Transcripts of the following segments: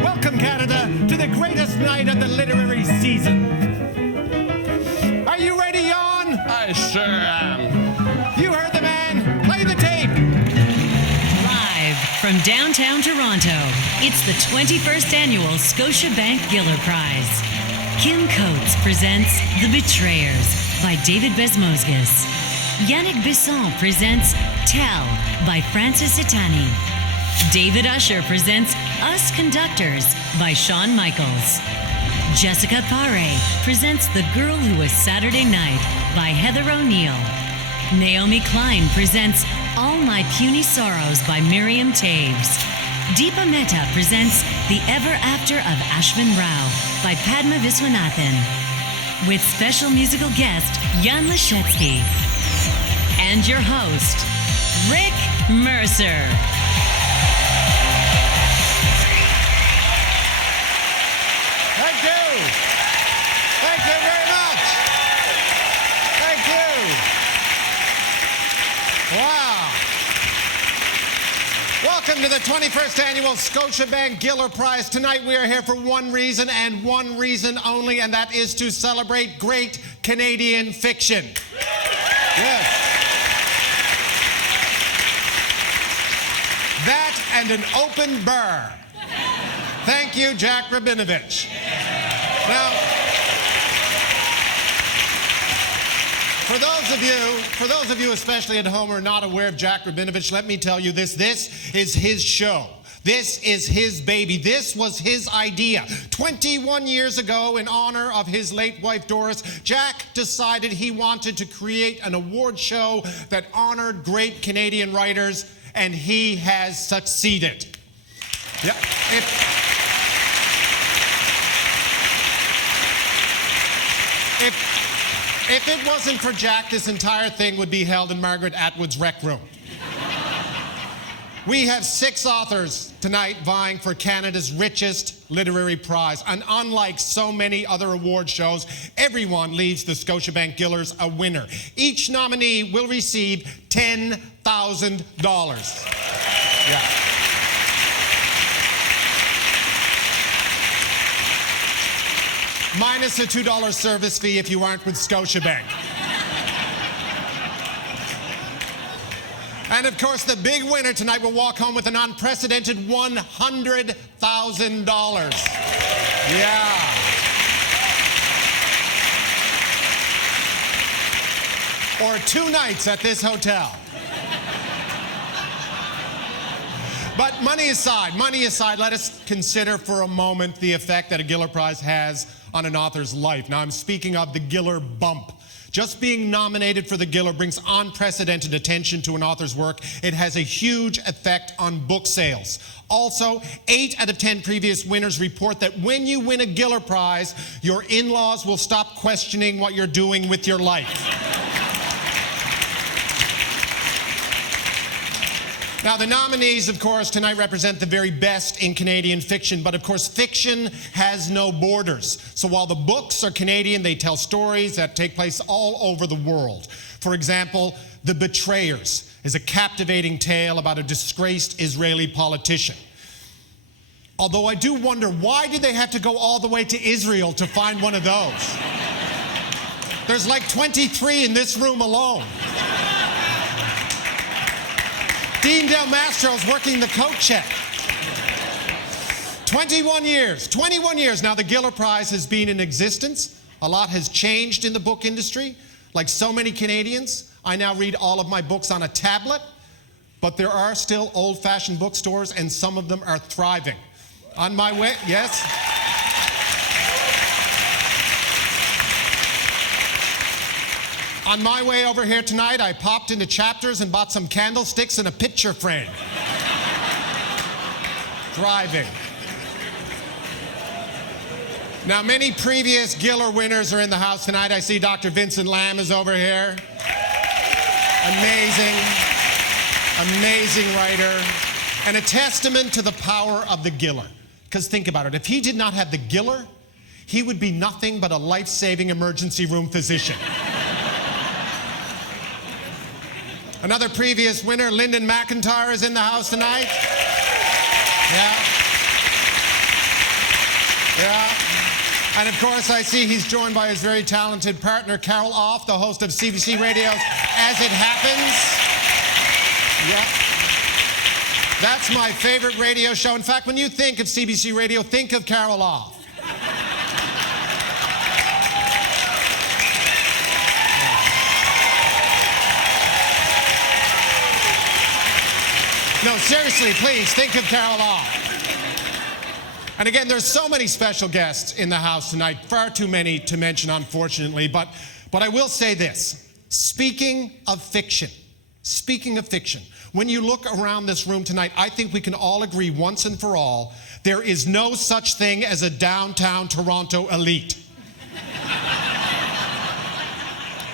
Welcome, Canada, to the greatest night of the literary season. Are you ready, Jan? I sure am. You heard the man. Play the tape. Live from downtown Toronto, it's the 21st annual Scotiabank Giller Prize. Kim Coates presents The Betrayers by David Besmosgis. Yannick Bisson presents Tell by Francis Itani. David Usher presents Us Conductors by Shawn Michaels. Jessica Pare presents The Girl Who Was Saturday Night by Heather O'Neill. Naomi Klein presents All My Puny Sorrows by Miriam Taves. Deepa Mehta presents The Ever After of Ashvin Rao by Padma Viswanathan. With special musical guest Jan Leszecki. And your host, Rick Mercer. Thank you. Thank you very much. Thank you. Wow. Welcome to the 21st annual Scotiabank Giller Prize. Tonight we are here for one reason and one reason only, and that is to celebrate great Canadian fiction. Yes. That and an open bar. Thank you, Jack Rabinovich. Now, for those of you especially at home who are not aware of Jack Rabinovich, let me tell you this. This is his show. This is his baby. This was his idea. 21 years ago, in honor of his late wife, Doris, Jack decided he wanted to create an award show that honored great Canadian writers, and he has succeeded. Yeah. If it wasn't for Jack, this entire thing would be held in Margaret Atwood's Rec Room. We have 6 authors tonight vying for Canada's richest literary prize. And unlike so many other award shows, everyone leaves the Scotiabank Gillers a winner. Each nominee will receive $10,000. Yeah. Minus a $2 service fee if you aren't with Scotiabank. And of course, the big winner tonight will walk home with an unprecedented $100,000. Yeah. Or 2 nights at this hotel. But money aside, let us consider for a moment the effect that a Giller Prize has on an author's life. Now, I'm speaking of the Giller bump. Just being nominated for the Giller brings unprecedented attention to an author's work. It has a huge effect on book sales. Also, 8 out of 10 previous winners report that when you win a Giller Prize, your in-laws will stop questioning what you're doing with your life. Now, the nominees, of course, tonight represent the very best in Canadian fiction, but of course, fiction has no borders. So while the books are Canadian, they tell stories that take place all over the world. For example, The Betrayers is a captivating tale about a disgraced Israeli politician. Although I do wonder, why did they have to go all the way to Israel to find one of those? There's like 23 in this room alone. Dean Del Mastro's working the coat check. 21 years. Now, the Giller Prize has been in existence. A lot has changed in the book industry. Like so many Canadians, I now read all of my books on a tablet, but there are still old-fashioned bookstores, and some of them are thriving. On my way, yes? On my way over here tonight, I popped into Chapters and bought some candlesticks and a picture frame. Thriving. Now, many previous Giller winners are in the house tonight. I see Dr. Vincent Lam is over here. Amazing writer. And a testament to the power of the Giller. Because think about it, if he did not have the Giller, he would be nothing but a life-saving emergency room physician. Another previous winner, Lyndon McIntyre, is in the house tonight. Yeah. And of course, I see he's joined by his very talented partner, Carol Off, the host of CBC Radio's As It Happens. Yeah. That's my favorite radio show. In fact, when you think of CBC Radio, think of Carol Off. No, seriously, please, think of Carol Off. And again, there's so many special guests in the house tonight, far too many to mention, unfortunately, but I will say this. Speaking of fiction, when you look around this room tonight, I think we can all agree once and for all, there is no such thing as a downtown Toronto elite.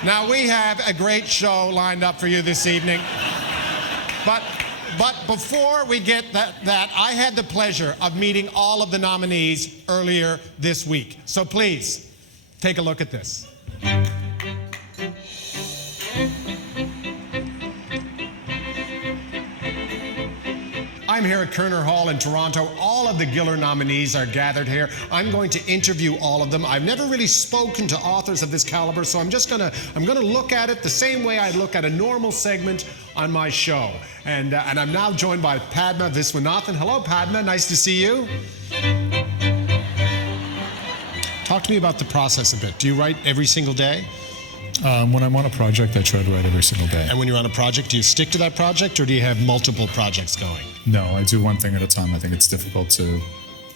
Now, we have a great show lined up for you this evening, but before we get that, I had the pleasure of meeting all of the nominees earlier this week. So please, take a look at this. I'm here at Kerner Hall in Toronto. All of the Giller nominees are gathered here. I'm going to interview all of them. I've never really spoken to authors of this caliber, so I'm gonna look at it the same way I look at a normal segment on my show. And I'm now joined by Padma Viswanathan. Hello, Padma. Nice to see you. Talk to me about the process a bit. Do you write every single day? When I'm on a project, I try to write every single day. And when you're on a project, do you stick to that project, or do you have multiple projects going? No, I do one thing at a time. I think it's difficult to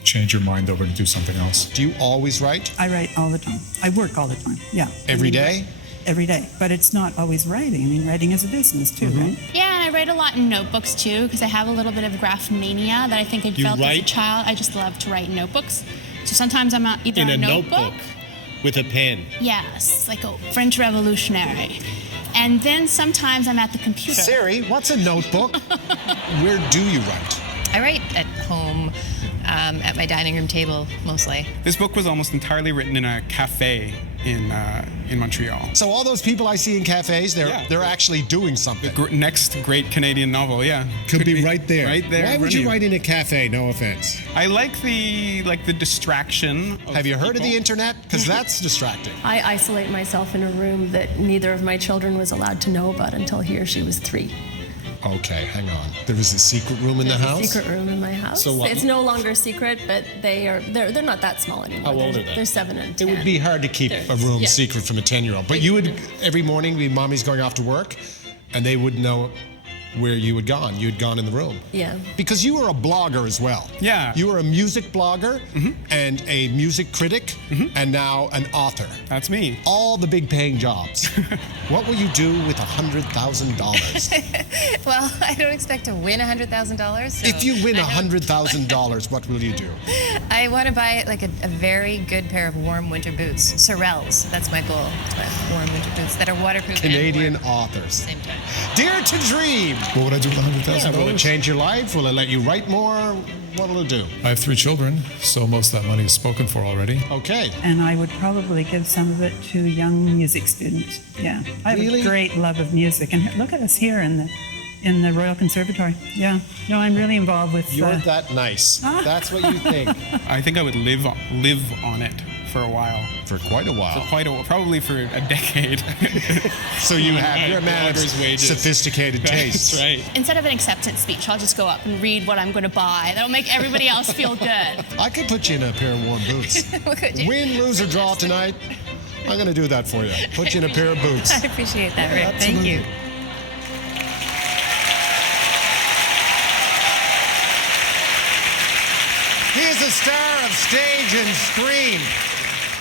change your mind over to do something else. Do you always write? I write all the time. I work all the time, yeah. Every day? Every day, but it's not always writing. I mean, writing is a business too, right? Yeah, and I write a lot in notebooks too, because I have a little bit of graph mania that I think I felt as a child. I just love to write in notebooks. So sometimes I'm either in a notebook with a pen. Yes, like a French Revolutionary. And then sometimes I'm at the computer. Siri, what's a notebook? Where do you write? I write at home, at my dining room table, mostly. This book was almost entirely written in a cafe in Montreal. So all those people I see in cafes, they're actually doing something. The next great Canadian novel, yeah. Could be right there. Right there. Why would you write in a cafe? No offense. I like the distraction. Have you heard of the internet? Because that's distracting. I isolate myself in a room that neither of my children was allowed to know about until he or she was 3. Okay, hang on. There was a secret room in the house? A secret room in my house. So what? It's no longer secret, but they're not that small anymore. How old are they? They're 7 and 10. It would be hard to keep a room secret from a 10-year-old. But you would, every morning, mommy's going off to work, and they would know where you had gone. You had gone in the room. Yeah. Because you were a blogger as well. Yeah. You were a music blogger and a music critic and now an author. That's me. All the big paying jobs. What will you do with $100,000? Well, I don't expect to win $100,000. So If you win $100,000, what will you do? I want to buy like a very good pair of warm winter boots. Sorels, that's my goal. To buy warm winter boots that are waterproof Canadian and warm authors. at the same time. Dare to dream. What would I do with $100,000? Will it change your life? Will it let you write more? What will it do? I have 3 children, so most of that money is spoken for already. Okay. And I would probably give some of it to young music students. Yeah, I have Really? a great love of music, and look at us here in the Royal Conservatory. Yeah, no, I'm really involved with. You're that nice. That's what you think. I think I would live on it for a while. For quite a while. Probably for a decade. So you're a man of Blogger's wages. sophisticated tastes. That's right. Instead of an acceptance speech, I'll just go up and read what I'm going to buy. That'll make everybody else feel good. I could put you in a pair of warm boots. Could you? Win, lose, or draw tonight. I'm going to do that for you. Put you in a pair of boots. I appreciate that, Rick. Thank you. He is a star of stage and screen.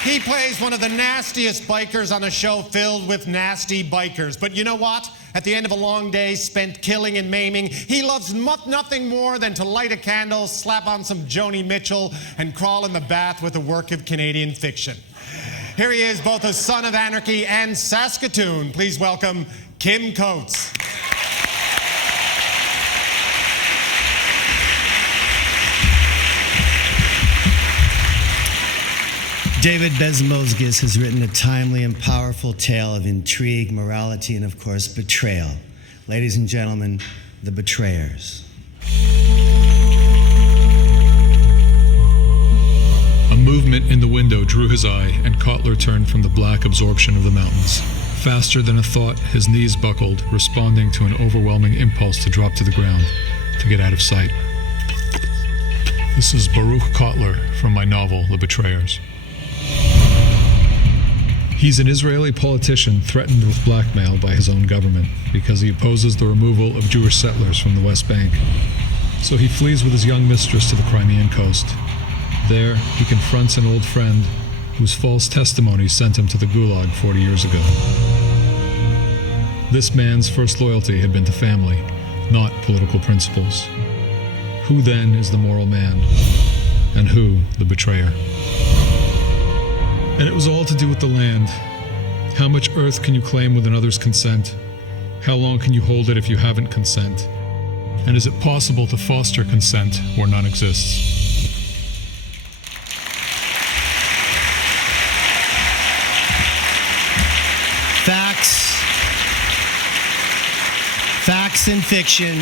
He plays one of the nastiest bikers on a show filled with nasty bikers. But you know what? At the end of a long day spent killing and maiming, he loves nothing more than to light a candle, slap on some Joni Mitchell, and crawl in the bath with a work of Canadian fiction. Here he is, both a son of anarchy and Saskatoon. Please welcome Kim Coates. David Bezmosgis has written a timely and powerful tale of intrigue, morality, and of course, betrayal. Ladies and gentlemen, The Betrayers. A movement in the window drew his eye, and Kotler turned from the black absorption of the mountains. Faster than a thought, his knees buckled, responding to an overwhelming impulse to drop to the ground, to get out of sight. This is Baruch Kotler from my novel, The Betrayers. He's an Israeli politician threatened with blackmail by his own government because he opposes the removal of Jewish settlers from the West Bank. So he flees with his young mistress to the Crimean coast. There, he confronts an old friend whose false testimony sent him to the Gulag 40 years ago. This man's first loyalty had been to family, not political principles. Who then is the moral man, and who the betrayer? And it was all to do with the land. How much earth can you claim with another's consent? How long can you hold it if you haven't consent? And is it possible to foster consent where none exists? Facts and fiction.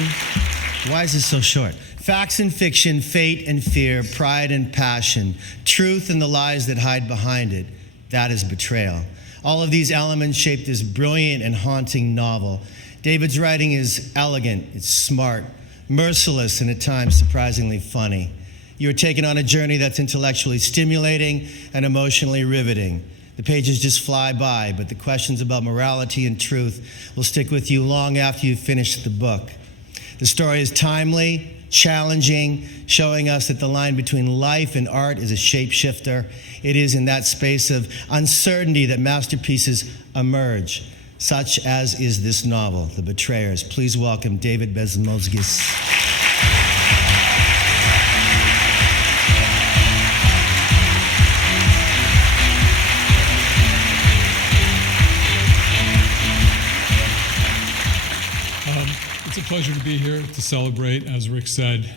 Why is this so short? Facts and fiction, fate and fear, pride and passion, truth and the lies that hide behind it. That is betrayal. All of these elements shape this brilliant and haunting novel. David's writing is elegant, it's smart, merciless, and at times surprisingly funny. You're taken on a journey that's intellectually stimulating and emotionally riveting. The pages just fly by, but the questions about morality and truth will stick with you long after you've finished the book. The story is timely, challenging, showing us that the line between life and art is a shapeshifter. It is in that space of uncertainty that masterpieces emerge, such as is this novel, The Betrayers. Please welcome David Bezmozgis. It's a pleasure to be here to celebrate, as Rick said,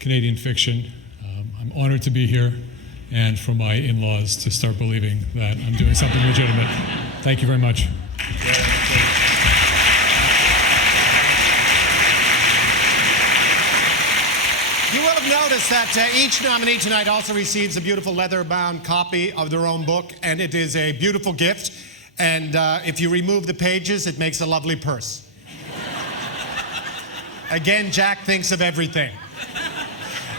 Canadian fiction. I'm honored to be here and for my in-laws to start believing that I'm doing something legitimate. Thank you very much. You will have noticed that each nominee tonight also receives a beautiful leather-bound copy of their own book, and it is a beautiful gift. And if you remove the pages, it makes a lovely purse. Again, Jack thinks of everything.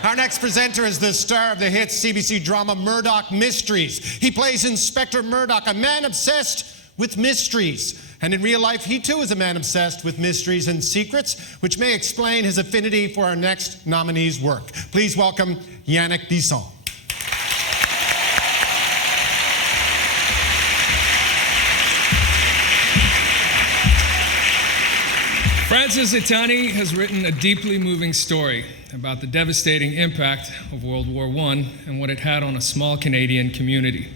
Our next presenter is the star of the hit CBC drama Murdoch Mysteries. He plays Inspector Murdoch, a man obsessed with mysteries. And in real life, he too is a man obsessed with mysteries and secrets, which may explain his affinity for our next nominee's work. Please welcome Yannick Bisson. Francis Itani has written a deeply moving story about the devastating impact of World War I and what it had on a small Canadian community.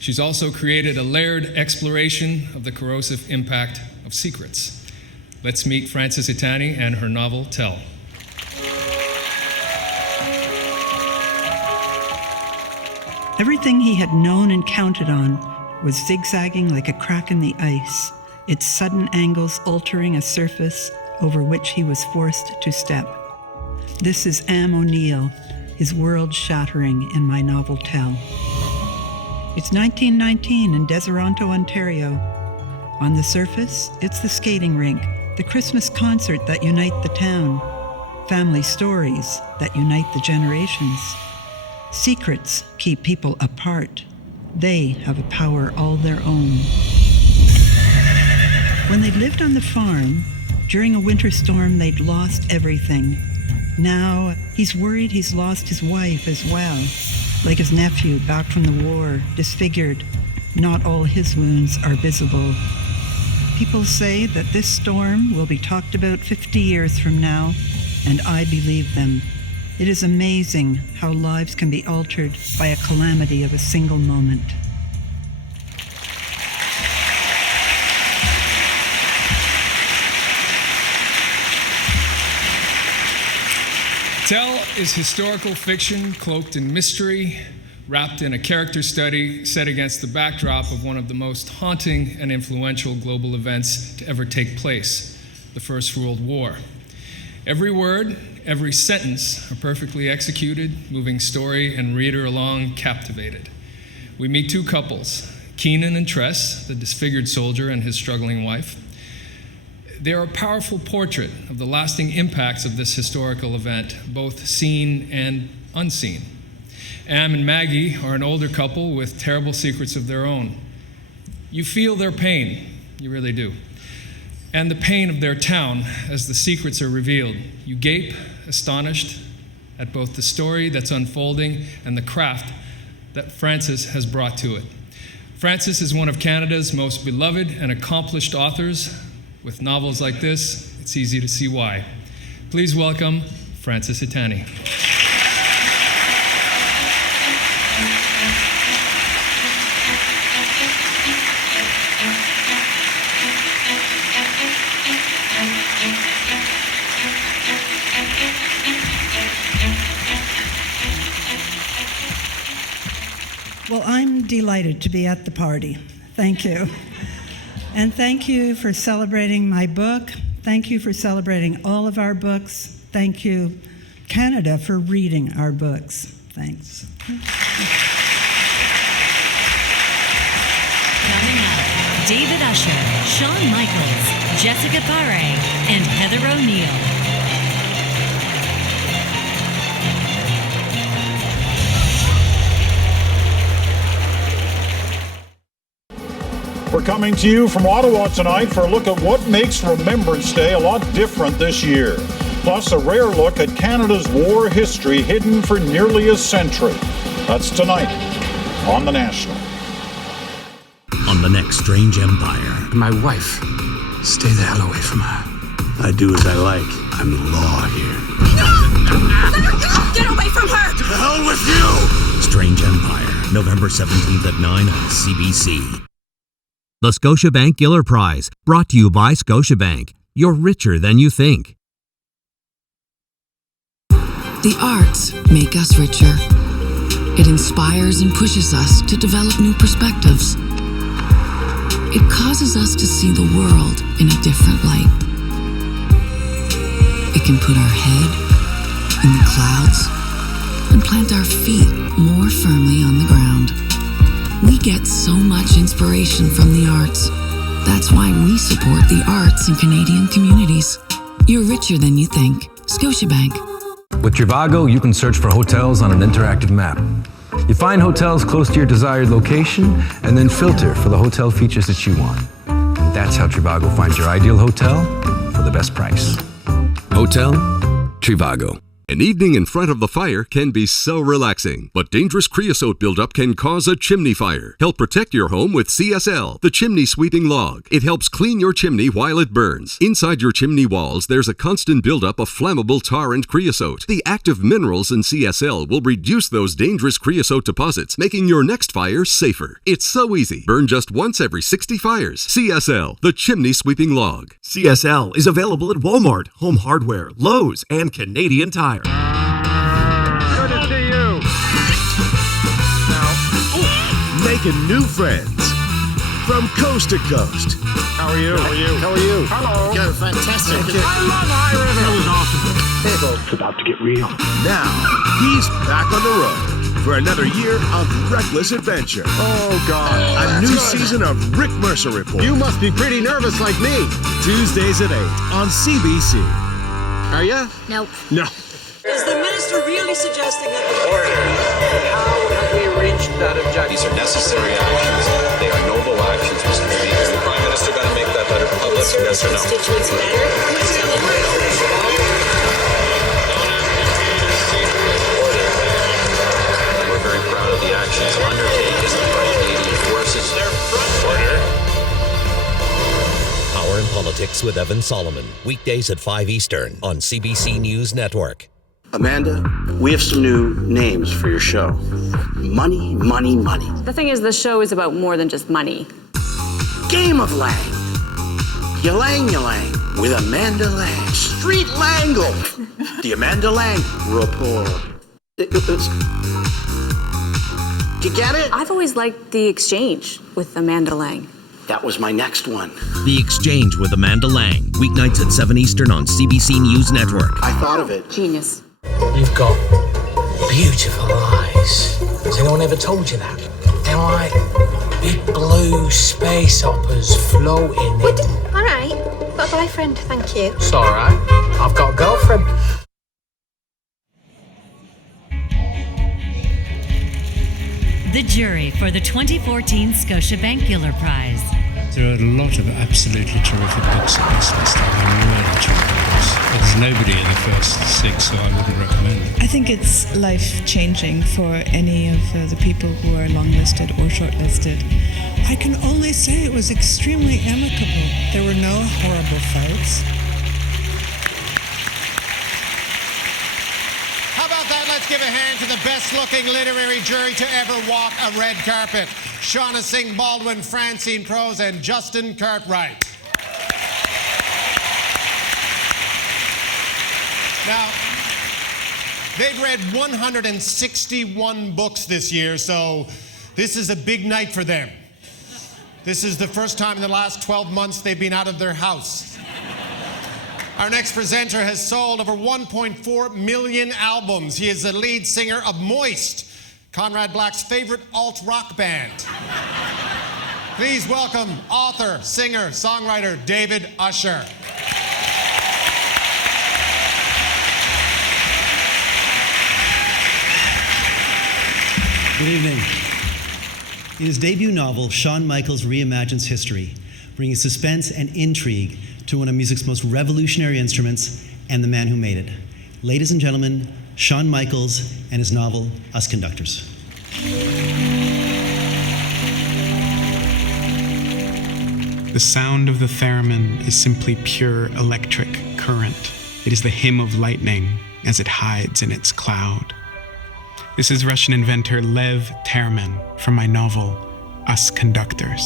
She's also created a layered exploration of the corrosive impact of secrets. Let's meet Francis Itani and her novel, Tell. Everything he had known and counted on was zigzagging like a crack in the ice, its sudden angles altering a surface over which he was forced to step. This is Am O'Neill, his world shattering in my novel Tell. It's 1919 in Deseronto, Ontario. On the surface, it's the skating rink, the Christmas concert that unite the town, family stories that unite the generations. Secrets keep people apart. They have a power all their own. When they lived on the farm, during a winter storm, they'd lost everything. Now, he's worried he's lost his wife as well. Like his nephew back from the war, disfigured. Not all his wounds are visible. People say that this storm will be talked about 50 years from now, and I believe them. It is amazing how lives can be altered by a calamity of a single moment. Tell is historical fiction cloaked in mystery, wrapped in a character study set against the backdrop of one of the most haunting and influential global events to ever take place, the First World War. Every word, every sentence, a perfectly executed, moving story, and reader along captivated. We meet two couples, Keenan and Tress, the disfigured soldier and his struggling wife. They are a powerful portrait of the lasting impacts of this historical event, both seen and unseen. Am and Maggie are an older couple with terrible secrets of their own. You feel their pain, you really do, and the pain of their town as the secrets are revealed. You gape, astonished at both the story that's unfolding and the craft that Frances has brought to it. Frances is one of Canada's most beloved and accomplished authors. With novels like this, it's easy to see why. Please welcome Frances Itani. Well, I'm delighted to be at the party. Thank you. And thank you for celebrating my book. Thank you for celebrating all of our books. Thank you, Canada, for reading our books. Thanks. Coming up, David Usher, Shawn Michaels, Jessica Paré, and Heather O'Neill. We're coming to you from Ottawa tonight for a look at what makes Remembrance Day a lot different this year. Plus, a rare look at Canada's war history hidden for nearly a century. That's tonight on The National. On the next Strange Empire. My wife. Stay the hell away from her. I do as I like. I'm the law here. No! Get away from her! To the hell with you! Strange Empire, November 17th at 9 on CBC. The Scotiabank Giller Prize, brought to you by Scotiabank. You're richer than you think. The arts make us richer. It inspires and pushes us to develop new perspectives. It causes us to see the world in a different light. It can put our head in the clouds and plant our feet more firmly on the ground. We get so much inspiration from the arts. That's why we support the arts in Canadian communities. You're richer than you think. Scotiabank. With Trivago, you can search for hotels on an interactive map. You find hotels close to your desired location and then filter for the hotel features that you want. And that's how Trivago finds your ideal hotel for the best price. Hotel Trivago. An evening in front of the fire can be so relaxing, but dangerous creosote buildup can cause a chimney fire. Help protect your home with CSL, the chimney sweeping log. It helps clean your chimney while it burns. Inside your chimney walls, there's a constant buildup of flammable tar and creosote. The active minerals in CSL will reduce those dangerous creosote deposits, making your next fire safer. It's so easy. Burn just once every 60 fires. CSL, the chimney sweeping log. CSL is available at Walmart, Home Hardware, Lowe's, and Canadian Tire. Good to see you. Now, making new friends from coast to coast. How are you? How are you? How are you? Hello. You're fantastic. I love High River. That was awesome. Hey, it's about to get real. Now, he's back on the road for another year of reckless adventure. Oh, God. A new season of Rick Mercer Report. You must be pretty nervous like me. Tuesdays at 8 on CBC. Are you? Nope. No. Is the minister really suggesting that the order? How have we reached that objective? These are necessary actions. They are noble actions, Mr. Speaker. Is the Prime Minister going to make that letter public? Yes or no? Constituents matter. We're very proud of the actions undertaken by Canadian forces. Order. Power and Politics with Evan Solomon. Weekdays at 5 Eastern on CBC News Network. Amanda, we have some new names for your show. Money, money, money. The thing is, the show is about more than just money. Game of Lang. Yalang Yalang with Amanda Lang. Street Langle. The Amanda Lang Report. Do you get it? I've always liked the exchange with Amanda Lang. That was my next one. The Exchange with Amanda Lang, weeknights at 7 Eastern on CBC News Network. I thought of it. Genius. You've got beautiful eyes. Has anyone ever told you that? They're like big blue space operas floating in... All right. Got a boyfriend, thank you. It's all right. I've got a girlfriend. The jury for the 2014 Scotiabank Giller Prize. There are a lot of absolutely terrific books on this list. I mean, really terrific books. There's nobody in the first 6, so I wouldn't recommend it. I think it's life-changing for any of the people who are long-listed or short-listed. I can only say it was extremely amicable. There were no horrible fights. How about that? Let's give a hand to the best-looking literary jury to ever walk a red carpet. Shauna Singh Baldwin, Francine Prose, and Justin Cartwright. Now, they've read 161 books this year, so this is a big night for them. This is the first time in the last 12 months they've been out of their house. Our next presenter has sold over 1.4 million albums. He is the lead singer of Moist, Conrad Black's favorite alt-rock band. Please welcome author, singer, songwriter David Usher. Good evening. In his debut novel, Shawn Michaels reimagines history, bringing suspense and intrigue to one of music's most revolutionary instruments and the man who made it. Ladies and gentlemen, Shawn Michaels and his novel, Us Conductors. The sound of the theremin is simply pure electric current. It is the hymn of lightning as it hides in its cloud. This is Russian inventor Lev Terman from my novel, Us Conductors.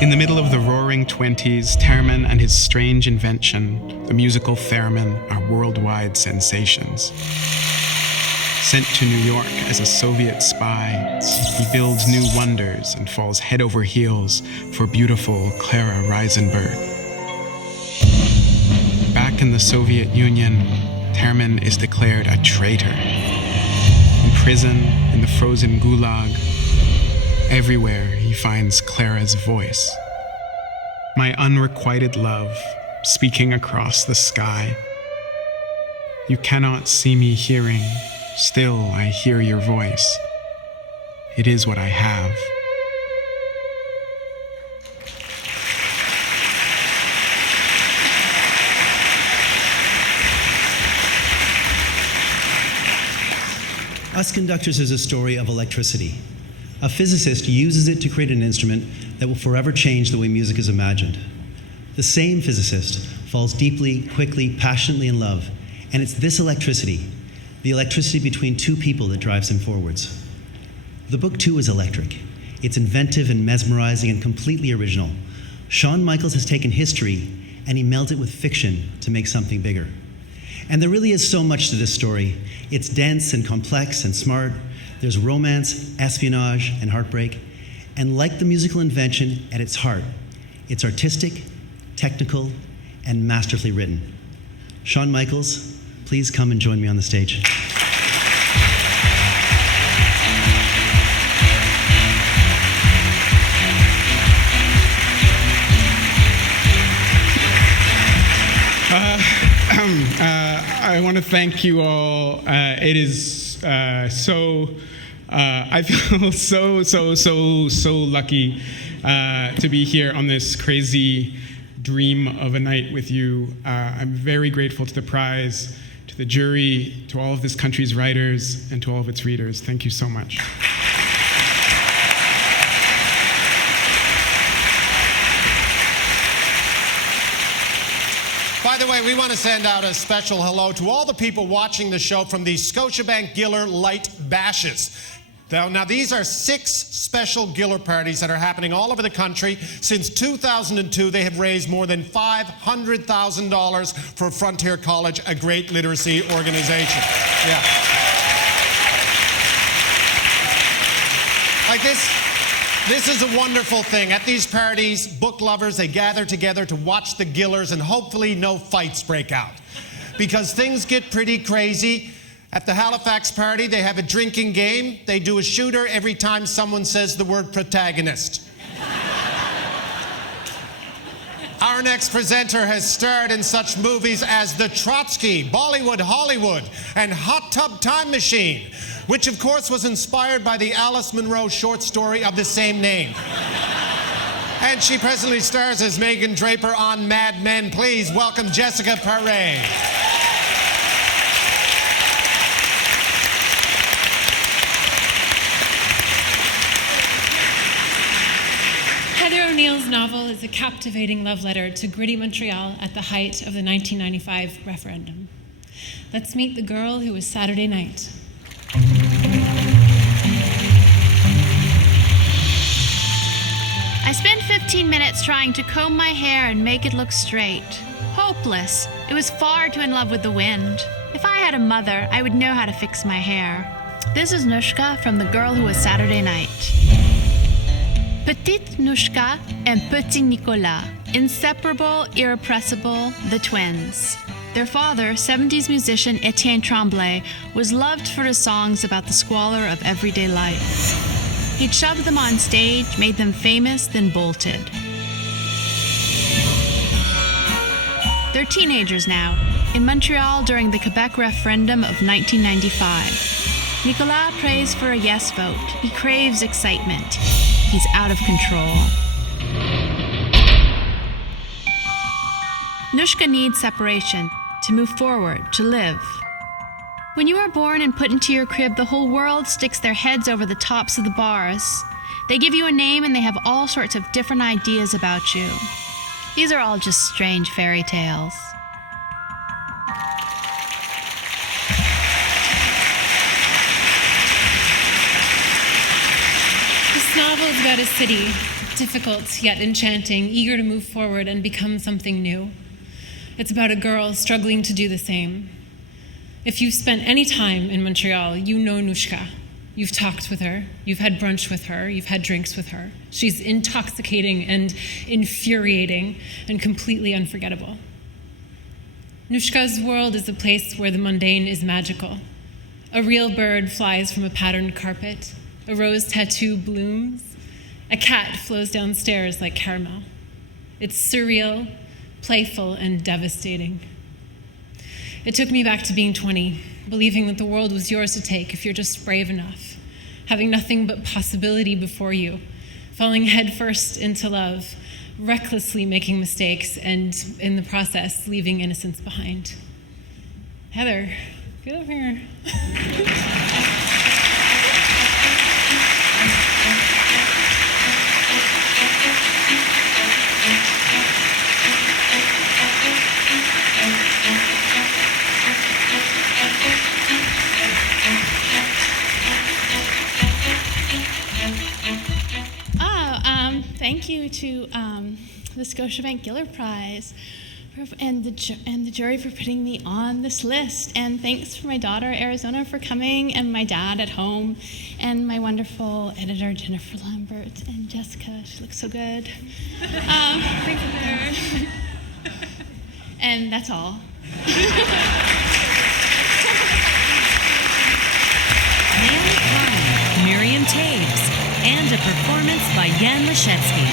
In the middle of the roaring 20s, Terman and his strange invention, the musical theremin, are worldwide sensations. Sent to New York as a Soviet spy, he builds new wonders and falls head over heels for beautiful Clara Reisenberg. Back in the Soviet Union, Terman is declared a traitor. In prison, in the frozen gulag, everywhere he finds Clara's voice. My unrequited love, speaking across the sky. You cannot see me hearing, still I hear your voice. It is what I have. Us Conductors is a story of electricity. A physicist uses it to create an instrument that will forever change the way music is imagined. The same physicist falls deeply, quickly, passionately in love, and it's this electricity, the electricity between two people, that drives him forwards. The book, too, is electric. It's inventive and mesmerizing and completely original. Shawn Michaels has taken history and he melded it with fiction to make something bigger. And there really is so much to this story. It's dense and complex and smart. There's romance, espionage, and heartbreak. And like the musical invention, at its heart, it's artistic, technical, and masterfully written. Shawn Michaels, please come and join me on the stage. I want to thank you all. It is I feel so lucky to be here on this crazy dream of a night with you. I'm very grateful to the prize, to the jury, to all of this country's writers, and to all of its readers. Thank you so much. By the way, we want to send out a special hello to all the people watching the show from the Scotiabank Giller Light Bashes. Now, these are 6 special Giller parties that are happening all over the country. Since 2002, they have raised more than $500,000 for Frontier College, a great literacy organization. Yeah. Like This is a wonderful thing. At these parties, book lovers, they gather together to watch the Gillers and hopefully no fights break out. Because things get pretty crazy. At the Halifax party, they have a drinking game. They do a shooter every time someone says the word protagonist. Our next presenter has starred in such movies as The Trotsky, Bollywood Hollywood, and Hot Tub Time Machine, which of course was inspired by the Alice Munro short story of the same name. And she presently stars as Megan Draper on Mad Men. Please welcome Jessica Paré. Heather O'Neill's novel is a captivating love letter to gritty Montreal at the height of the 1995 referendum. Let's meet the girl who was Saturday night. I spent 15 minutes trying to comb my hair and make it look straight. Hopeless. It was far too in love with the wind. If I had a mother, I would know how to fix my hair. This is Nushka from The Girl Who Was Saturday Night. Petite Nushka and Petit Nicolas, inseparable, irrepressible, the twins. Their father, 70s musician Etienne Tremblay, was loved for his songs about the squalor of everyday life. He'd shoved them on stage, made them famous, then bolted. They're teenagers now, in Montreal during the Quebec referendum of 1995. Nicolas prays for a yes vote. He craves excitement. He's out of control. Nushka needs separation to move forward, to live. When you are born and put into your crib, the whole world sticks their heads over the tops of the bars. They give you a name and they have all sorts of different ideas about you. These are all just strange fairy tales. This novel is about a city, difficult yet enchanting, eager to move forward and become something new. It's about a girl struggling to do the same. If you've spent any time in Montreal, you know Nushka. You've talked with her, you've had brunch with her, you've had drinks with her. She's intoxicating and infuriating and completely unforgettable. Nushka's world is a place where the mundane is magical. A real bird flies from a patterned carpet. A rose tattoo blooms. A cat flows downstairs like caramel. It's surreal, playful, and devastating. It took me back to being 20, believing that the world was yours to take if you're just brave enough, having nothing but possibility before you, falling headfirst into love, recklessly making mistakes, and in the process, leaving innocence behind. Heather, get up here. Thank you to the Scotiabank Giller Prize and the jury for putting me on this list. And thanks for my daughter, Arizona, for coming, and my dad at home, and my wonderful editor, Jennifer Lambert, and Jessica. She looks so good. Thanks for her. And that's all. Naomi Klein, Miriam Taves, and a performance by Jan Leszewski.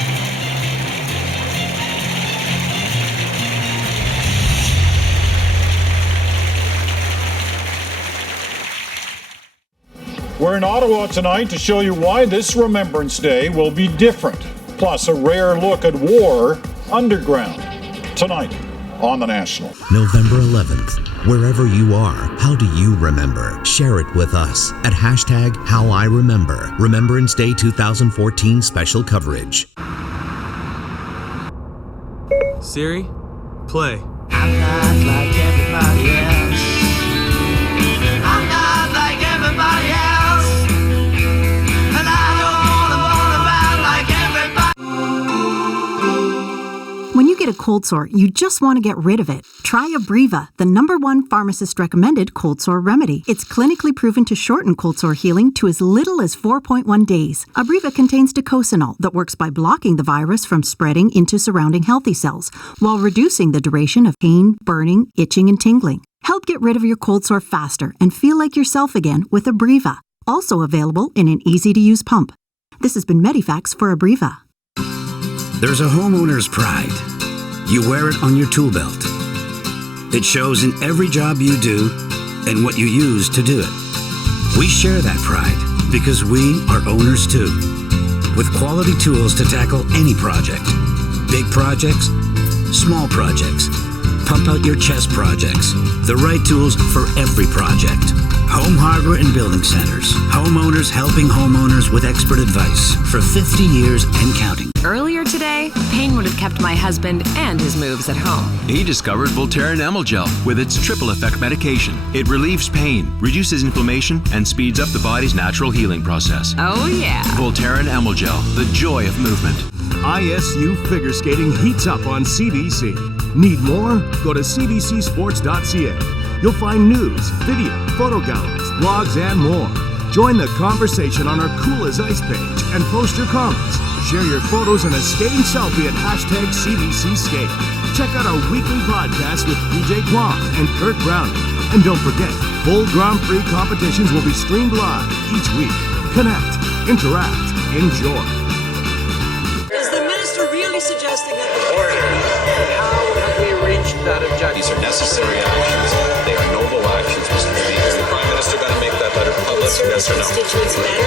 We're in Ottawa tonight to show you why this Remembrance Day will be different, plus a rare look at war underground. Tonight on The National. November 11th. Wherever you are, how do you remember? Share it with us at #HowIRemember. Remembrance Day 2014 special coverage. Siri, play. I'm not like everybody else. I'm not like everybody else. And I don't want to run around like everybody. When you get a cold sore, you just want to get rid of it. Try Abreva, the #1 pharmacist-recommended cold sore remedy. It's clinically proven to shorten cold sore healing to as little as 4.1 days. Abreva contains docosanol that works by blocking the virus from spreading into surrounding healthy cells, while reducing the duration of pain, burning, itching, and tingling. Help get rid of your cold sore faster and feel like yourself again with Abreva. Also available in an easy-to-use pump. This has been Medifax for Abreva. There's a homeowner's pride. You wear it on your tool belt. It shows in every job you do and what you use to do it. We share that pride because we are owners too. With quality tools to tackle any project. Big projects, small projects, pump out your chest projects. The right tools for every project. Home Hardware and Building Centers. Homeowners helping homeowners with expert advice for 50 years and counting. Earlier today, pain would have kept my husband and his moves at home. He discovered Voltaren Emel Gel with its triple effect medication. It relieves pain, reduces inflammation, and speeds up the body's natural healing process. Oh yeah. Voltaren Emel Gel, the joy of movement. ISU figure skating heats up on CBC. Need more? Go to cbcsports.ca. You'll find news, video, photo galleries, blogs, and more. Join the conversation on our Cool as Ice page and post your comments. Share your photos and a skating selfie at #CBCSkate. Check out our weekly podcast with PJ Kwong and Kurt Browning. And don't forget, full Grand Prix competitions will be streamed live each week. Connect, interact, enjoy. Is the minister really suggesting that Order. How have we reached that objective? These are necessary actions. They are noble actions, Mr. Speaker. Is the Prime Minister going to make that letter public? Yes or no? Constituents better?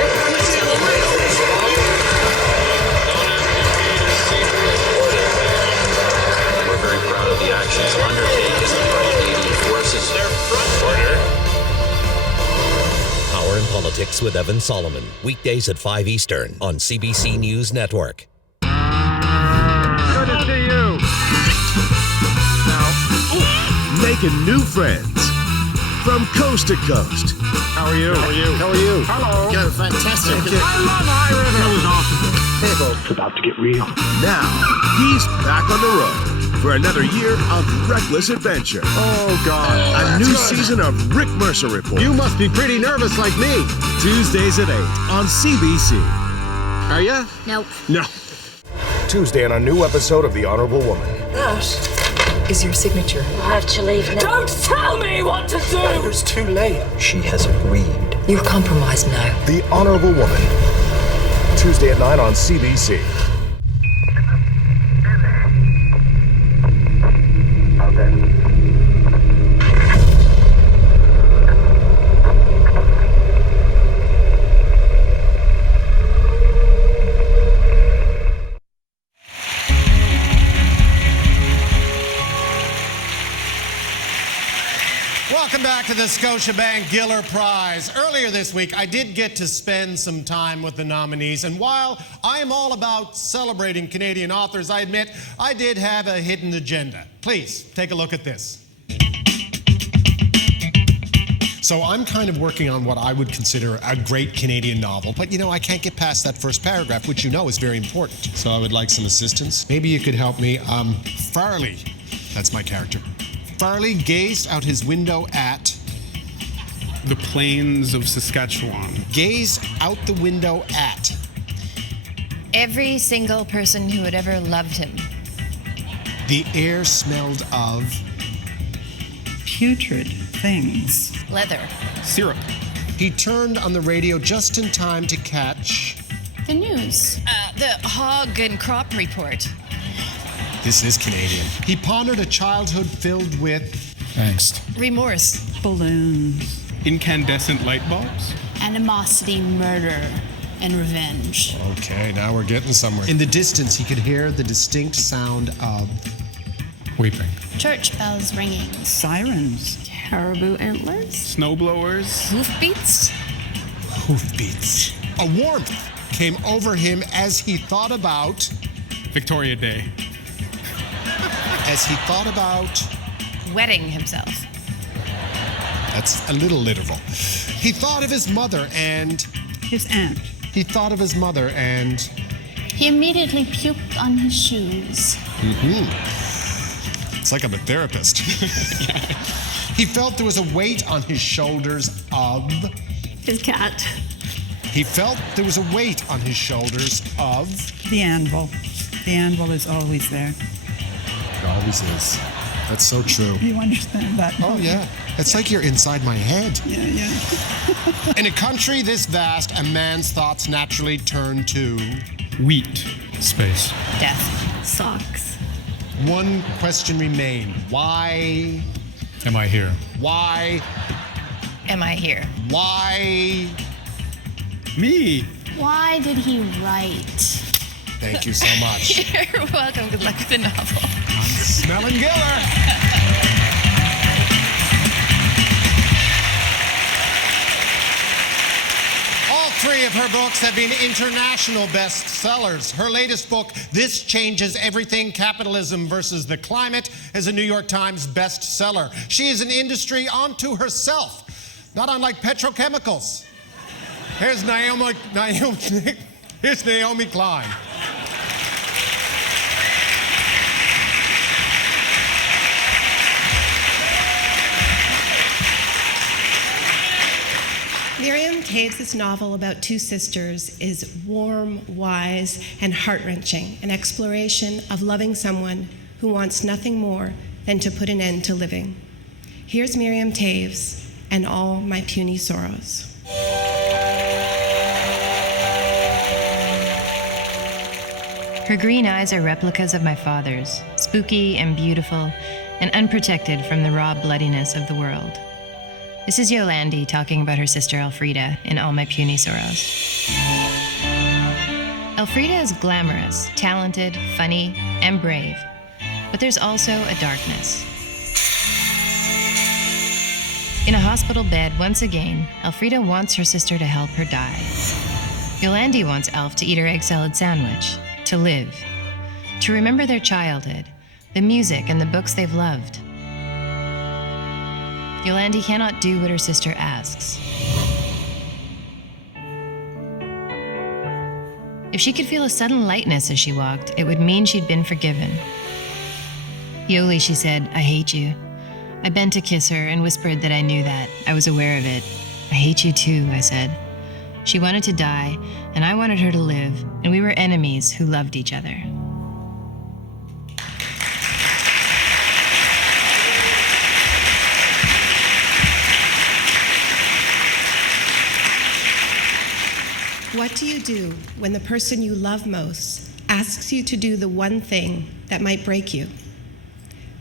We're very proud of the actions undertaken by Canadian forces. Order. Power and Politics with Evan Solomon. Weekdays at 5 Eastern on CBC News Network. Good to see you. Making new friends from coast to coast. How are you? How are you? How are you? Hello. Good, fantastic. I love High River. That was awesome. It's about to get real. Now, he's back on the road for another year of reckless adventure. Oh, God. A new season of Rick Mercer Report. You must be pretty nervous like me. Tuesdays at 8 on CBC. Are you? Nope. No. Tuesday on a new episode of The Honorable Woman. That is your signature. I have to leave now. Don't tell me what to do! It's too late. She has agreed. You're compromised now. The Honorable Woman. Tuesday at 9 on CBC. Welcome back to the Scotiabank Giller Prize. Earlier this week, I did get to spend some time with the nominees, and while I am all about celebrating Canadian authors, I admit I did have a hidden agenda. Please, take a look at this. So I'm kind of working on what I would consider a great Canadian novel, but you know, I can't get past that first paragraph, which you know is very important. So I would like some assistance. Maybe you could help me. Farley, that's my character. Farley gazed out his window at... The plains of Saskatchewan. Gazed out the window at... Every single person who had ever loved him. The air smelled of... Putrid things. Leather. Syrup. He turned on the radio just in time to catch... The news. The hog and crop report. This is Canadian. He pondered a childhood filled with... Angst. Remorse. Balloons. Incandescent light bulbs. Animosity, murder, and revenge. Okay, now we're getting somewhere. In the distance, he could hear the distinct sound of... Weeping. Church bells ringing. Sirens. Caribou antlers. Snowblowers. Hoofbeats. Hoofbeats. A warmth came over him as he thought about... Victoria Day. As he thought about... Wetting himself. That's a little literal. He thought of his mother and... His aunt. He thought of his mother and... He immediately puked on his shoes. Mm-hmm. It's like I'm a therapist. He felt there was a weight on his shoulders of... His cat. He felt there was a weight on his shoulders of... The anvil. The anvil is always there. It always is. That's so true. You understand that? Oh, yeah. It's like you're inside my head. Yeah. In a country this vast, a man's thoughts naturally turn to... Wheat. Space. Death. Socks. One question remained. Why... Am I here? Why... Am I here? Why... Me. Why did he write? Thank you so much. You're welcome. Good luck with the novel. I'm smelling Giller. All three of her books have been international bestsellers. Her latest book, This Changes Everything, Capitalism versus the Climate, is a New York Times bestseller. She is an industry unto herself, not unlike petrochemicals. Here's Naomi Klein. Miriam Taves' novel about two sisters is warm, wise, and heart-wrenching, an exploration of loving someone who wants nothing more than to put an end to living. Here's Miriam Taves and All My Puny Sorrows. Her green eyes are replicas of my father's, spooky and beautiful, and unprotected from the raw bloodiness of the world. This is Yolandi talking about her sister Elfrida in All My Puny Sorrows. Elfrida is glamorous, talented, funny, and brave, but there's also a darkness. In a hospital bed, once again, Elfrida wants her sister to help her die. Yolandi wants Elf to eat her egg salad sandwich, to live, to remember their childhood, the music and the books they've loved. Yolandi cannot do what her sister asks. If she could feel a sudden lightness as she walked, it would mean she'd been forgiven. Yoli, she said, I hate you. I bent to kiss her and whispered that I knew that. I was aware of it. I hate you too, I said. She wanted to die, and I wanted her to live, and we were enemies who loved each other. What do you do when the person you love most asks you to do the one thing that might break you?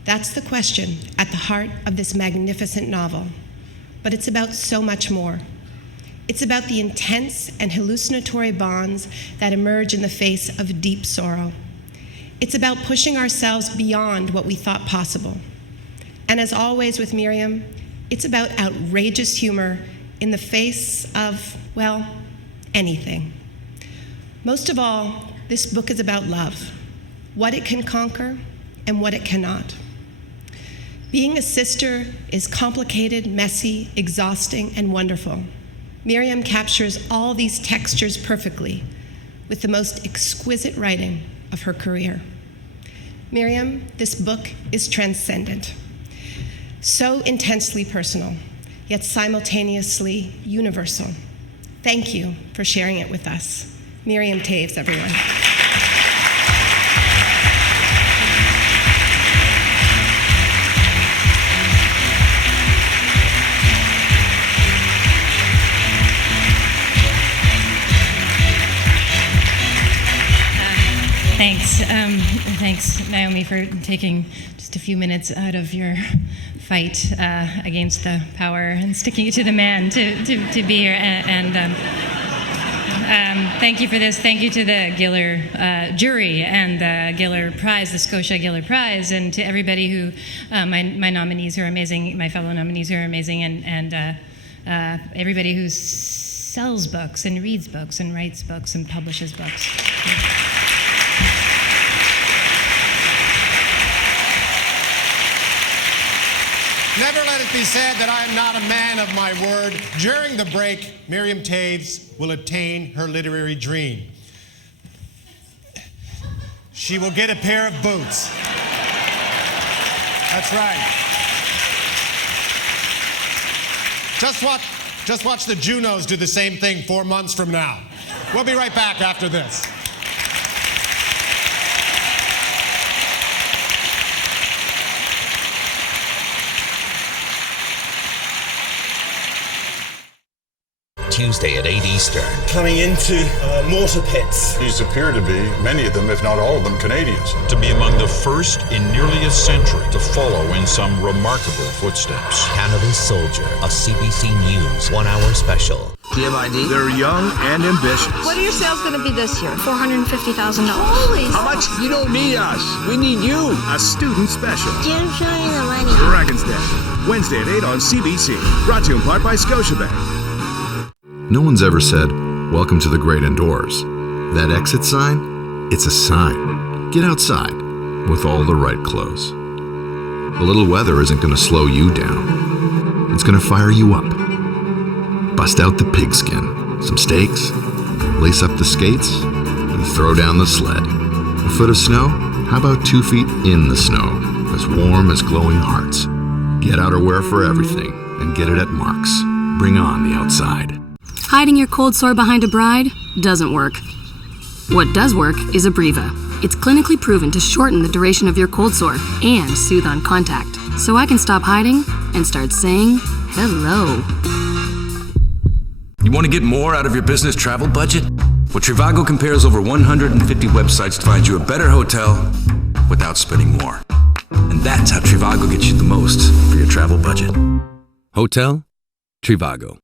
That's the question at the heart of this magnificent novel. But it's about so much more. It's about the intense and hallucinatory bonds that emerge in the face of deep sorrow. It's about pushing ourselves beyond what we thought possible. And as always with Miriam, it's about outrageous humor in the face of, well, anything. Most of all, this book is about love, what it can conquer and what it cannot. Being a sister is complicated, messy, exhausting, and wonderful. Miriam captures all these textures perfectly with the most exquisite writing of her career. Miriam, this book is transcendent, so intensely personal, yet simultaneously universal. Thank you for sharing it with us. Miriam Taves, everyone. Thanks, Naomi, for taking just a few minutes out of your fight against the power and sticking it to the man to be here. And thank you for this. Thank you to the Giller jury and the Giller Prize, the Scotia Giller Prize, and to everybody who, my nominees who are amazing, my fellow nominees who are amazing, and everybody who sells books and reads books and writes books and publishes books. Never let it be said that I am not a man of my word. During the break, Miriam Taves will attain her literary dream. She will get a pair of boots. That's right. Just watch the Junos do the same thing 4 months from now. We'll be right back after this. Tuesday at 8 Eastern. Coming into mortar pits. These appear to be, many of them, if not all of them, Canadians. To be among the first in nearly a century to follow in some remarkable footsteps. Canada's Soldier, a CBC News 1 hour special. Do you have ID? They're young and ambitious. What are your sales going to be this year? $450,000. Holy! How much? You don't need us. We need you. A student special. Jim, show me the money. Dragon's Den. Wednesday at 8 on CBC. Brought to you in part by Scotiabank. No one's ever said, "Welcome to the great indoors." That exit sign? It's a sign. Get outside with all the right clothes. A little weather isn't going to slow you down. It's going to fire you up. Bust out the pigskin, some steaks, lace up the skates, and throw down the sled. A foot of snow? How about 2 feet in the snow, as warm as glowing hearts? Get outerwear for everything, and get it at Mark's. Bring on the outside. Hiding your cold sore behind a bride doesn't work. What does work is Abreva. It's clinically proven to shorten the duration of your cold sore and soothe on contact. So I can stop hiding and start saying hello. You want to get more out of your business travel budget? Well, Trivago compares over 150 websites to find you a better hotel without spending more. And that's how Trivago gets you the most for your travel budget. Hotel Trivago.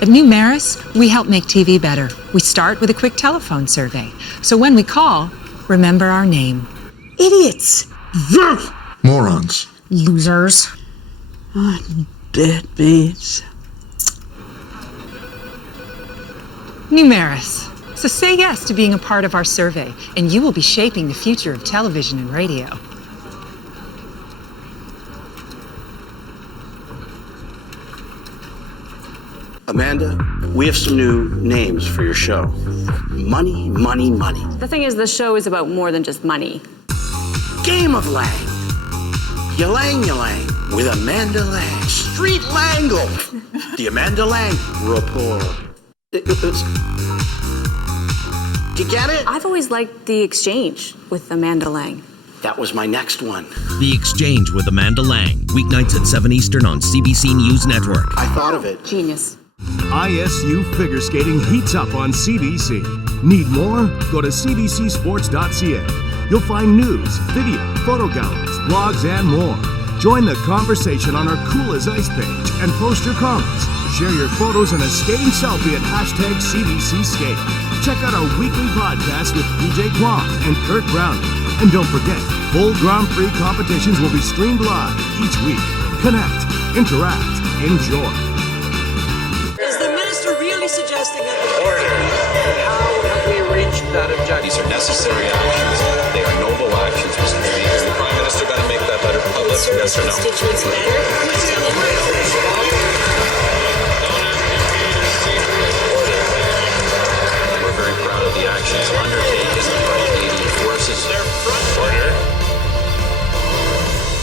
At New Maris, we help make TV better. We start with a quick telephone survey. So when we call, remember our name. Idiots! Morons. Losers. Deadbeats. New Maris. So say yes to being a part of our survey, and you will be shaping the future of television and radio. Amanda, we have some new names for your show. Money, money, money. The thing is, the show is about more than just money. Game of Lang. Yalang with Amanda Lang. Street Langle. The Amanda Lang Report. Do you get it? I've always liked The Exchange with Amanda Lang. That was my next one. The Exchange with Amanda Lang. Weeknights at 7 Eastern on CBC News Network. I thought of it. Genius. ISU Figure Skating heats up on CBC. Need more? Go to cbcsports.ca. You'll find news, video, photo galleries, blogs, and more. Join the conversation on our Cool as Ice page and post your comments. Share your photos and a skating selfie at #CBCSkate. Check out our weekly podcast with PJ Kwong and Kurt Browning. And don't forget, full Grand Prix competitions will be streamed live each week. Connect, interact, enjoy. Is the minister really suggesting that Order. How have we reached that objective? These are necessary actions. They are noble actions, Mr. Speaker. Is the Prime Minister going to make that letter public? Yes or no? constituents better? Please tell them. We're very proud of the actions undertaken by Canadian forces. Order.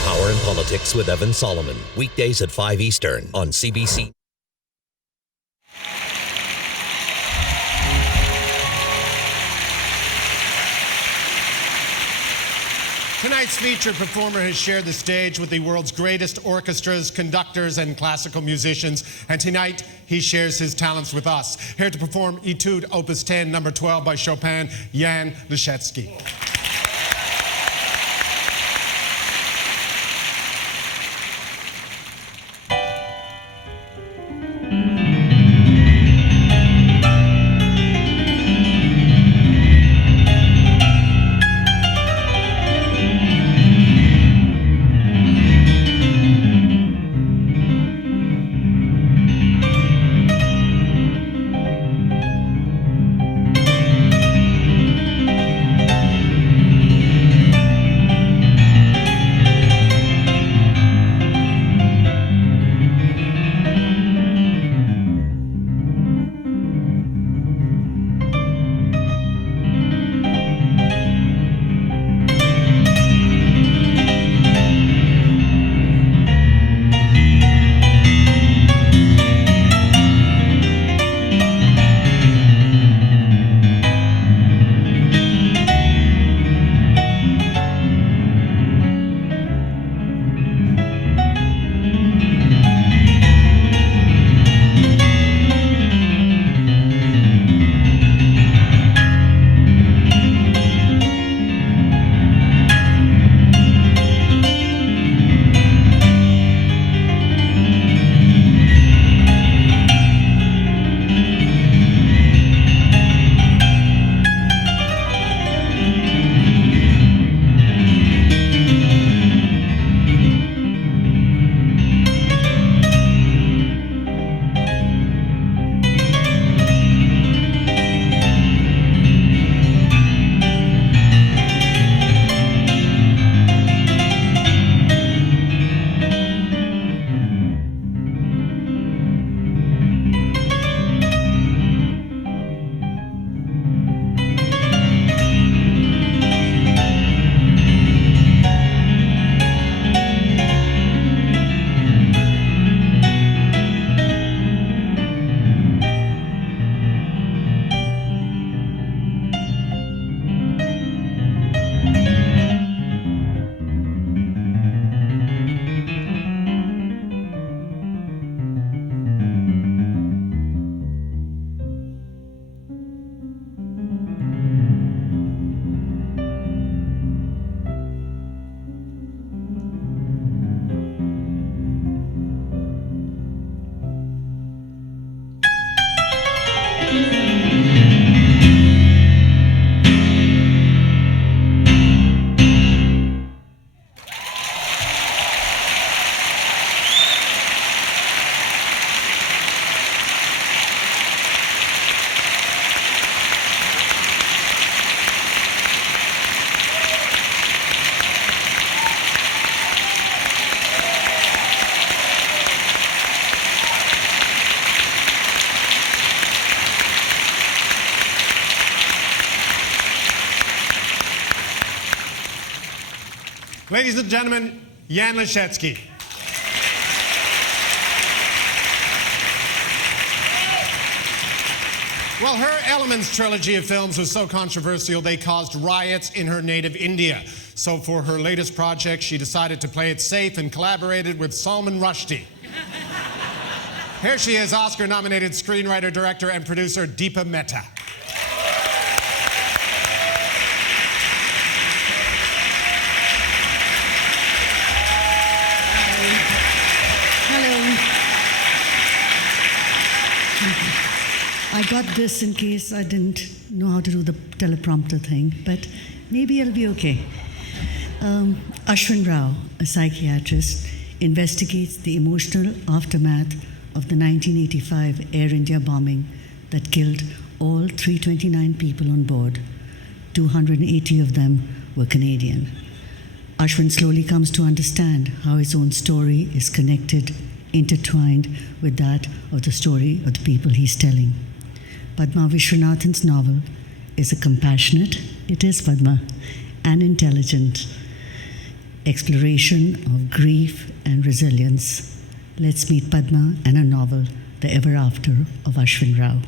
Power and Politics with Evan Solomon. Weekdays at 5 Eastern on CBC. Tonight's featured performer has shared the stage with the world's greatest orchestras, conductors, and classical musicians. And tonight, he shares his talents with us. Here to perform Etude Opus 10, number 12 by Chopin, Jan Leszecki. Ladies and gentlemen, Jan Leszecki. Well, her Elements trilogy of films was so controversial they caused riots in her native India. So for her latest project, she decided to play it safe and collaborated with Salman Rushdie. Here she is, Oscar-nominated screenwriter, director, and producer Deepa Mehta. I got this in case I didn't know how to do the teleprompter thing, but maybe it'll be okay. Ashwin Rao, a psychiatrist, investigates the emotional aftermath of the 1985 Air India bombing that killed all 329 people on board. 280 of them were Canadian. Ashwin slowly comes to understand how his own story is connected, intertwined with that of the story of the people he's telling. Padma Vishwanathan's novel is a compassionate, it is Padma, and intelligent exploration of grief and resilience. Let's meet Padma and her novel, The Ever After of Ashwin Rao.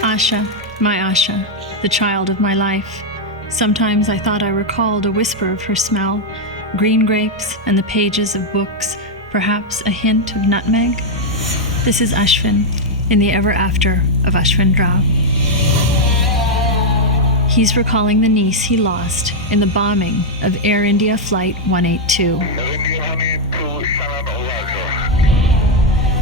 Asha, my Asha, the child of my life. Sometimes I thought I recalled a whisper of her smell, green grapes and the pages of books, perhaps a hint of nutmeg. This is Ashwin in The Ever After of Ashwin Rao. He's recalling the niece he lost in the bombing of Air India Flight 182.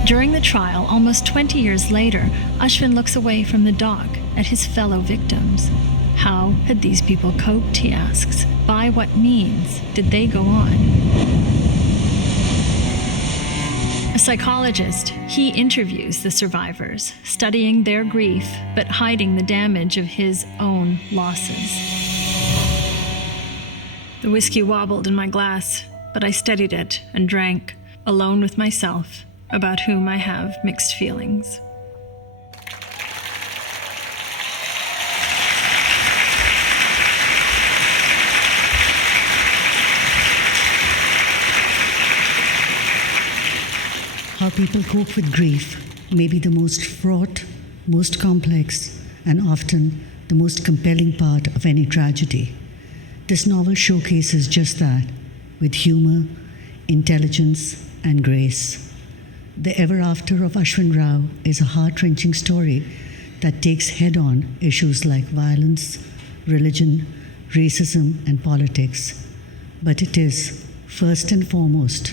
During the trial, almost 20 years later, Ashwin looks away from the dock at his fellow victims. How had these people coped, he asks. By what means did they go on? A psychologist, he interviews the survivors, studying their grief, but hiding the damage of his own losses. The whiskey wobbled in my glass, but I steadied it and drank, alone with myself, about whom I have mixed feelings. How people cope with grief may be the most fraught, most complex, and often the most compelling part of any tragedy. This novel showcases just that, with humor, intelligence, and grace. The Ever After of Ashwin Rao is a heart-wrenching story that takes head-on issues like violence, religion, racism, and politics. But it is, first and foremost,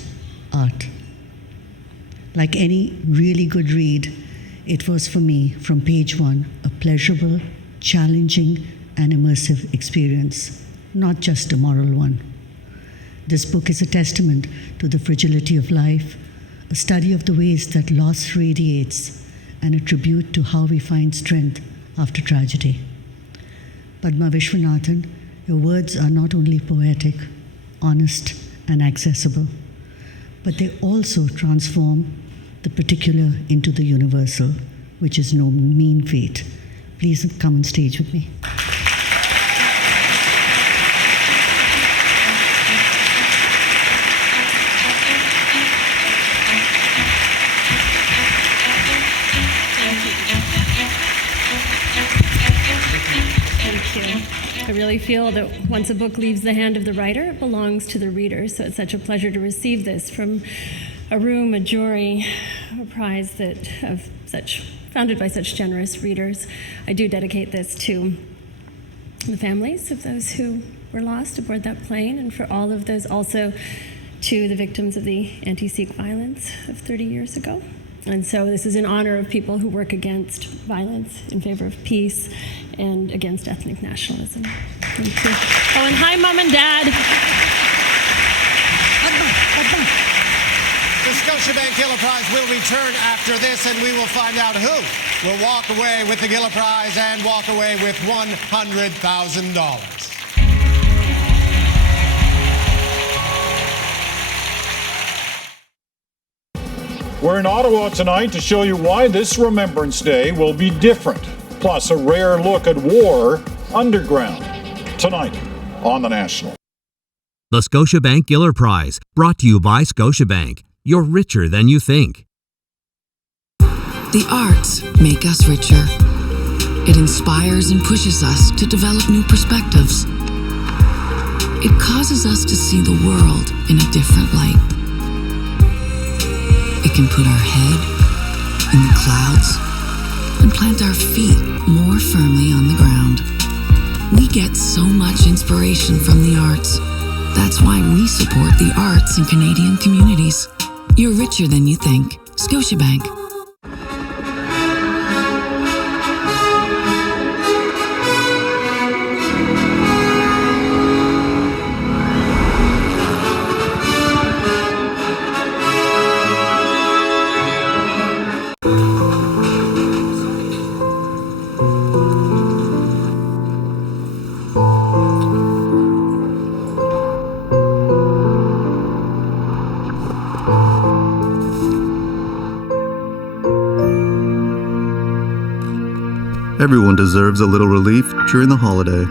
art. Like any really good read, it was for me, from page one, a pleasurable, challenging, and immersive experience, not just a moral one. This book is a testament to the fragility of life, a study of the ways that loss radiates, and a tribute to how we find strength after tragedy. Padma Vishwanathan, your words are not only poetic, honest, and accessible, but they also transform the particular into the universal, which is no mean feat. Please come on stage with me. I really feel that once a book leaves the hand of the writer, it belongs to the reader. So it's such a pleasure to receive this from a room, a jury, a prize founded by such generous readers. I do dedicate this to the families of those who were lost aboard that plane, and for all of those also to the victims of the anti-Sikh violence of 30 years ago. And so this is in honor of people who work against violence, in favor of peace, and against ethnic nationalism. Thank you. Oh, and hi, Mom and Dad. The Scotiabank Giller Prize will return after this, and we will find out who will walk away with the Giller Prize and walk away with $100,000. We're in Ottawa tonight to show you why this Remembrance Day will be different. Plus, a rare look at war underground. Tonight on The National. The Scotiabank Giller Prize, brought to you by Scotiabank. You're richer than you think. The arts make us richer. It inspires and pushes us to develop new perspectives. It causes us to see the world in a different light. It can put our head in the clouds and plant our feet more firmly on the ground. We get so much inspiration from the arts. That's why we support the arts in Canadian communities. You're richer than you think. Scotiabank. Everyone deserves a little relief during the holiday.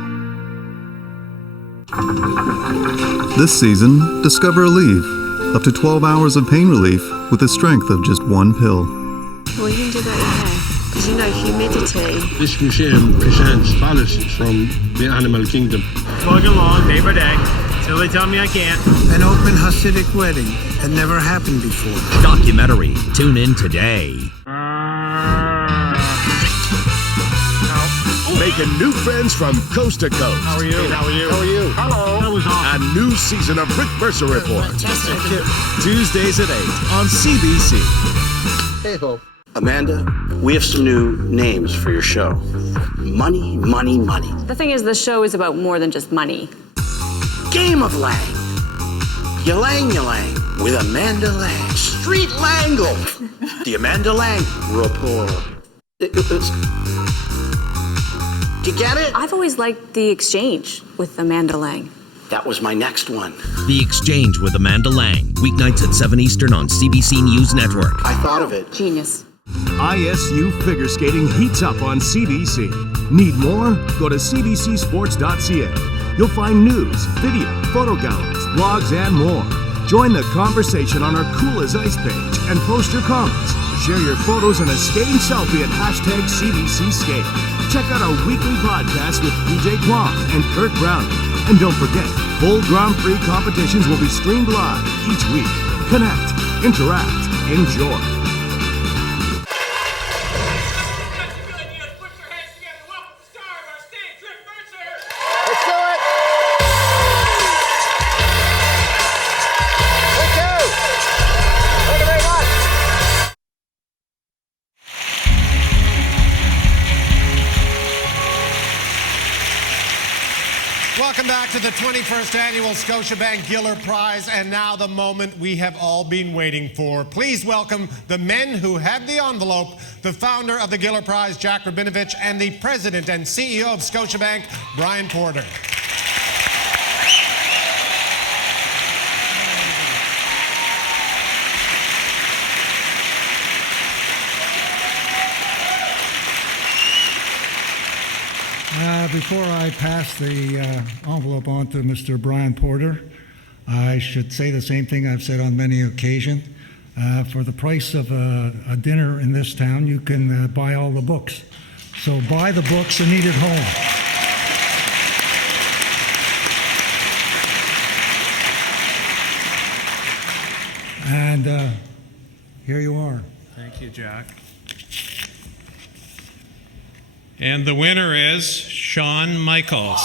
This season, discover Aleve, up to 12 hours of pain relief with the strength of just one pill. Well, you can do that in your hair, because you know humidity. This museum presents fallacies from the animal kingdom. Plug along day by day until they tell me I can't. An open Hasidic wedding had never happened before. Documentary. Tune in today. Making new friends from coast to coast. How are you? Hey, how are you? How are you? Hello. That was awesome. A new season of Rick Mercer Report. Fantastic. Tuesdays at 8 on CBC. Hey ho. Amanda, we have some new names for your show. Money, money, money. The thing is, the show is about more than just money. Game of Lang. Yalang with Amanda Lang. Street Langle. The Amanda Lang Report. You get it? I've always liked The Exchange with Amanda Lang. That was my next one. The Exchange with Amanda Lang. Weeknights at 7 Eastern on CBC News Network. I thought of it. Genius. ISU Figure Skating heats up on CBC. Need more? Go to cbcsports.ca. You'll find news, video, photo galleries, blogs, and more. Join the conversation on our Cool as Ice page and post your comments. Share your photos and a skating selfie at #CBCSkate. Check out our weekly podcast with PJ Kwong and Kurt Browning. And don't forget, full Grand Prix competitions will be streamed live each week. Connect, interact, enjoy. Let's do it! Thank you! Thank you very much! Welcome back to the 21st Annual Scotiabank Giller Prize, and now the moment we have all been waiting for. Please welcome the men who have the envelope, the founder of the Giller Prize, Jack Rabinovich, and the president and CEO of Scotiabank, Brian Porter. Before I pass the envelope on to Mr. Brian Porter, I should say the same thing I've said on many occasions. For the price of a dinner in this town, you can buy all the books. So buy the books and eat at home. And here you are. Thank you, Jack. And the winner is Shawn Michaels.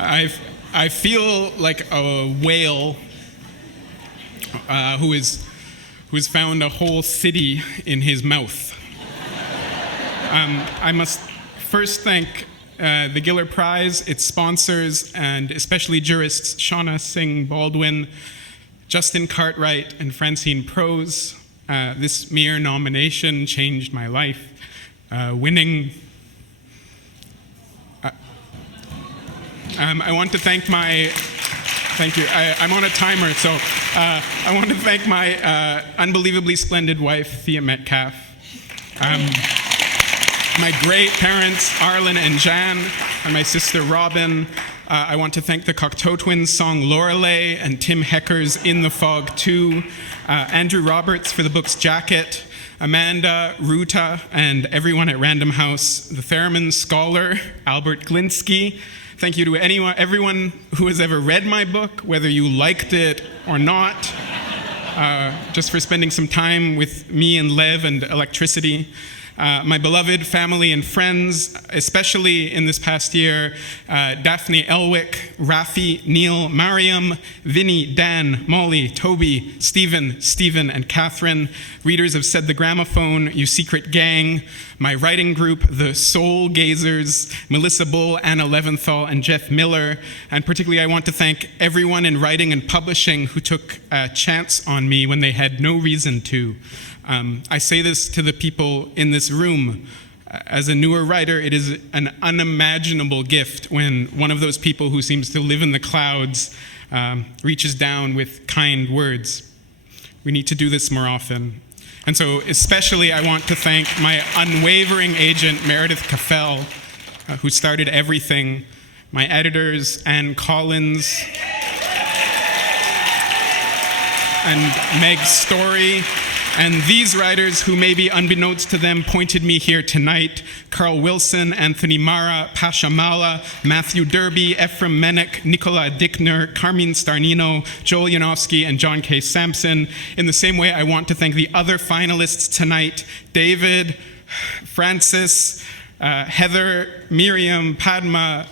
I feel like a whale who has found a whole city in his mouth. I must first thank the Giller Prize, its sponsors, and especially jurists Shauna Singh Baldwin, Justin Cartwright, and Francine Prose. This mere nomination changed my life. Winning. I want to thank my. Thank you. I'm on a timer, so I want to thank my unbelievably splendid wife, Thea Metcalf. My great parents, Arlen and Jan, and my sister Robin. I want to thank the Cocteau Twins' song Lorelei and Tim Hecker's In the Fog 2, Andrew Roberts for the book's jacket, Amanda, Ruta, and everyone at Random House, the Theremin Scholar, Albert Glinsky. Thank you to everyone who has ever read my book, whether you liked it or not, just for spending some time with me and Lev and electricity. My beloved family and friends, especially in this past year, Daphne Elwick, Rafi, Neil, Mariam, Vinny, Dan, Molly, Toby, Stephen, and Catherine, readers of Said the Gramophone, You Secret Gang, my writing group, the Soul Gazers, Melissa Bull, Anna Leventhal, and Jeff Miller, and particularly I want to thank everyone in writing and publishing who took a chance on me when they had no reason to. I say this to the people in this room. As a newer writer, it is an unimaginable gift when one of those people who seems to live in the clouds reaches down with kind words. We need to do this more often. And so especially I want to thank my unwavering agent, Meredith Caffell, who started everything, my editors, Ann Collins, and Meg Story, and these writers who maybe unbeknownst to them pointed me here tonight: Carl Wilson, Anthony Mara, Pasha Mala, Matthew Derby, Ephraim Menick, Nicola Dickner, Carmine Starnino, Joel Yanofsky, and John K. Sampson. In the same way, I want to thank the other finalists tonight: David, Francis, Heather, Miriam, Padma.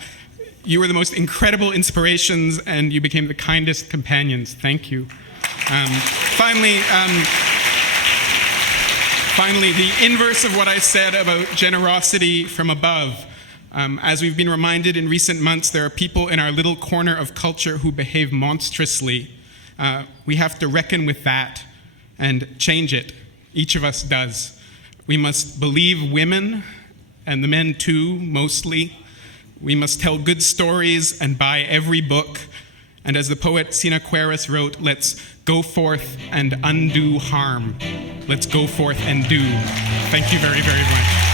You were the most incredible inspirations, and you became the kindest companions. Thank you. Finally, the inverse of what I said about generosity from above. As we've been reminded in recent months, there are people in our little corner of culture who behave monstrously. We have to reckon with that and change it. Each of us does. We must believe women, and the men too, mostly. We must tell good stories and buy every book. And as the poet Sina Queris wrote, let's go forth and undo harm. Let's go forth and do. Thank you very, very much.